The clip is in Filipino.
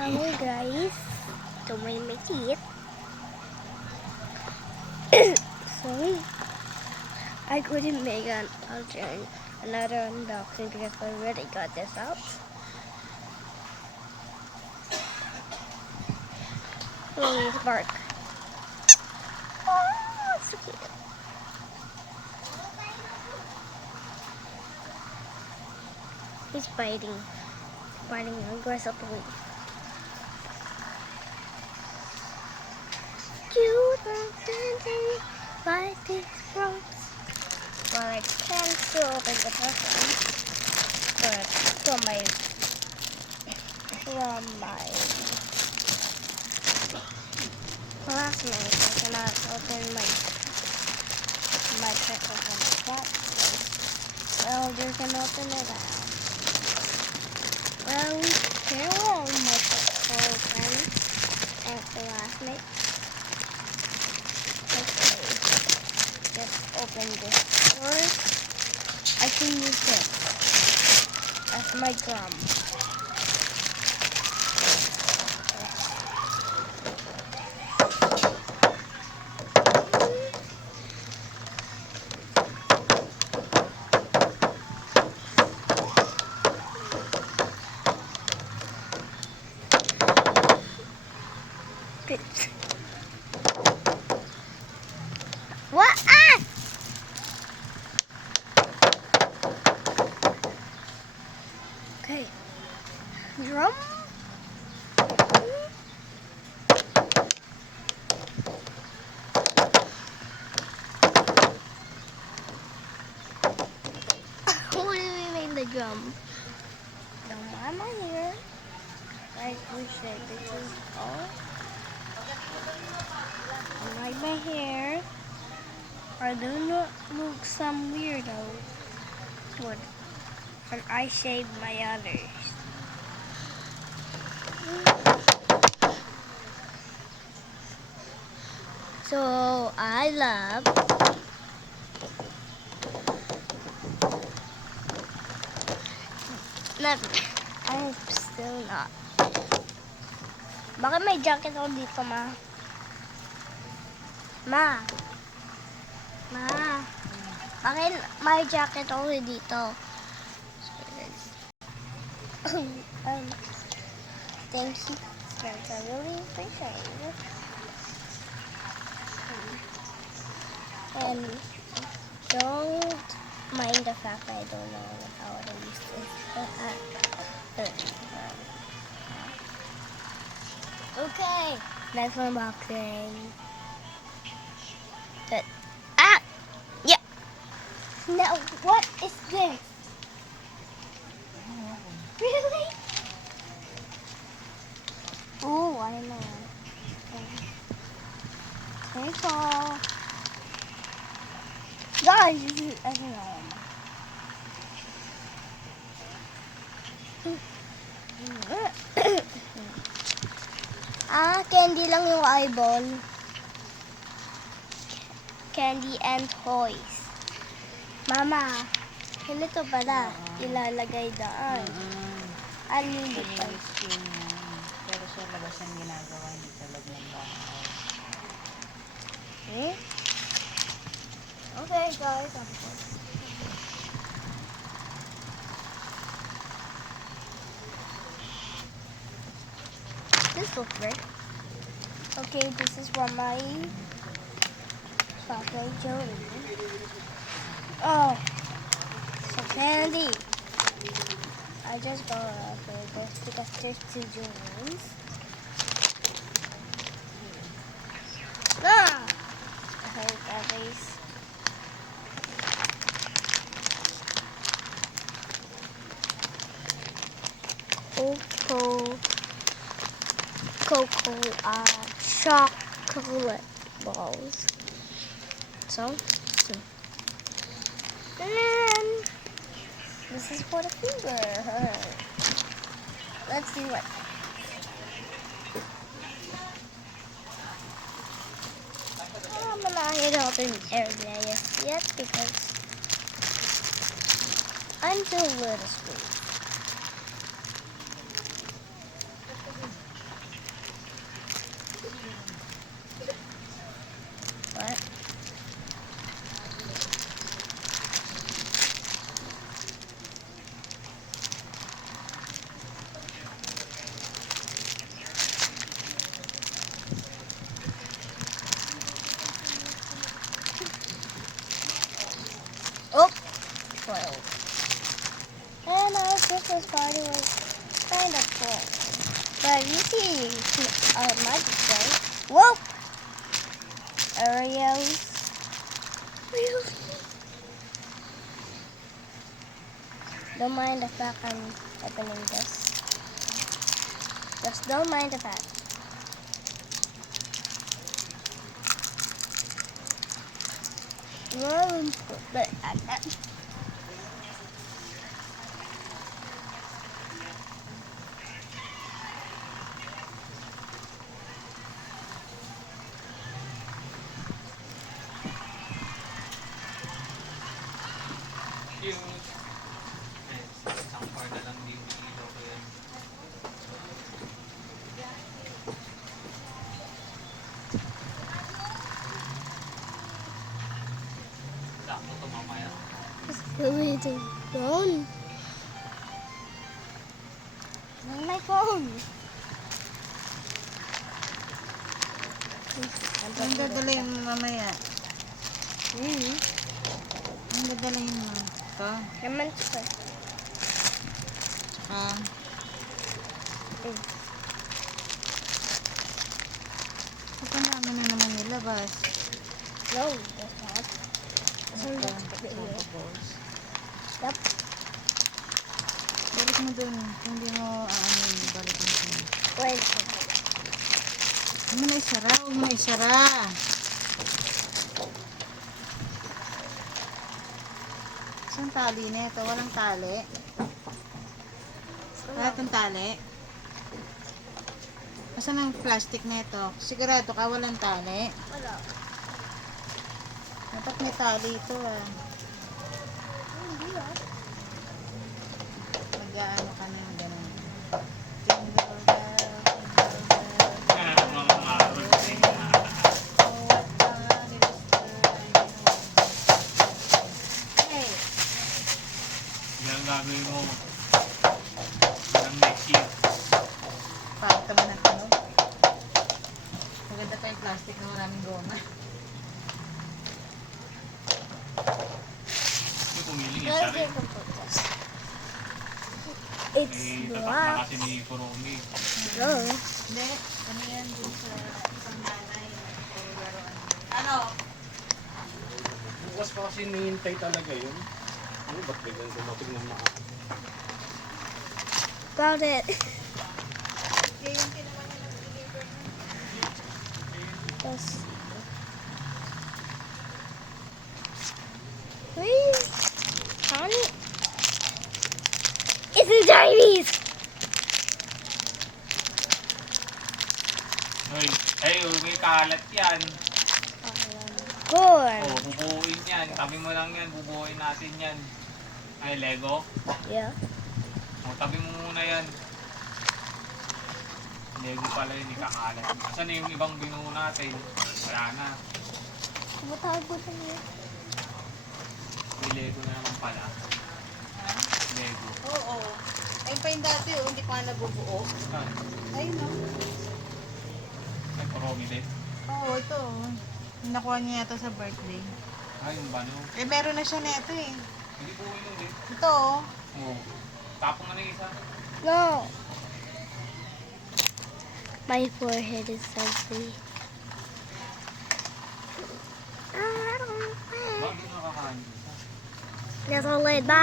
Hello guys, to my teeth. So I couldn't make another unboxing because I already got this out. Louis bark. Oh, so cute. He's biting aggressively. You don't bite these frogs. Well, I can still open the first one, but from my classmates, I cannot open my present from the classmates. Well, you can open it out. Well, farewell, my friends and classmates. Okay, let's open this first. I can use this as my drum. What? Ah! Okay. Drum. What do we make the drum? Don't mind my hair. I appreciate this is all. I like my hair. I do not look some weirdo. What? And I shave my others. So I love I'm still not. Bakit may jacket ako dito, ma? Ma? Ma? Bakit may jacket ako dito? Thank you. Smells are really appreciated. And don't mind the fact that I don't know how to use this. Okay, next unboxing. Good. Ah! Yeah. Now, what is this? Really? Oh, I know. Careful. Guys, this is, I don't know. Candy lang yung eyeball. Candy and toys. Mama, ganito pala. Ilalagay daan. Unlimited. Pero sa labas ang ginagawa, hindi sa loob ng bahay. Okay? Okay, guys. This looks great. Okay, this is from my chocolate jelly. Oh, so candy. I just got this because there's 2 jewels. Ah! I hate that these. Cocoa chocolate balls. So, and then this is for the finger. Let's see what. I'm not going to open area yet because I'm too little sweet. But you see magic, right? Whoa! Oreos. Don't mind the fact I'm opening this. Just don't mind the fact. But Cute. Eh, isang par na lang din ilaw ko yan. Sakto to mamaya. really to phone. My phone. Ang dadalhin mo mamaya? Mm. Ang dadalhin mo? Ito? Naman ito. Tsaka, ito namin na naman nilabas. No, that's not. Ito, Video. tapos. Yep. Balik mo dun. Kung hindi mo, balik mo dun. Wait. Huwag mo na isara, huwag mo na isara. Saan tali na ito? Walang tali. Wala itong tali. Asan ang plastic na ito? Sigurado ka walang tali. Wala. Dapat may tali ito ah. Hindi ah. Mag-aano ka na ganun. Jingle bell, jingle bell. Mga marol din na. Oh, what fun it is to ride in a Hey, Yan ang gagawin mo. Hanggang next year. pakita mo ng tunog. Maganda pa yung plastic na maraming goma. Yung pumiling Where isa did rin. you put this? It's Eh, tatak na black. kasi ni Kuromi. No. Hindi, ano yan dun sa isang nanay. Puro laruan. Ano? Bukas pa kasi nihintay talaga yun. Ano, ba't biglang dumating ng mga... Got it. Yung kinaman niya nag-deliver na. Yes. Please. Honey. It's in Chinese. Hoy, ay, may kalat yan. Good. Oh, bubuuin yan. Tabi mo lang yan, bubuuin natin yan. Ay, Lego. Yeah. O, tabi mo muna yan. Lego pala yun, ikakalat. Asan na yung ibang binuo natin? Wala na. Butago na niya. May Lego na naman pala. Lego. Oo. Ayun pa yung dati, hindi pa nga nabubuo. Ah, Ayun no. may Kuromi din. Oo, ito. Nakuha niya yata sa birthday. Ah, yung bano. Eh, meron na siya neto eh. Hindi buuin yun din. Ito oh. Oo. Tapong na yung isa. No. My forehead is ugly. Bakit nakakain isa? There's a lid. Bye.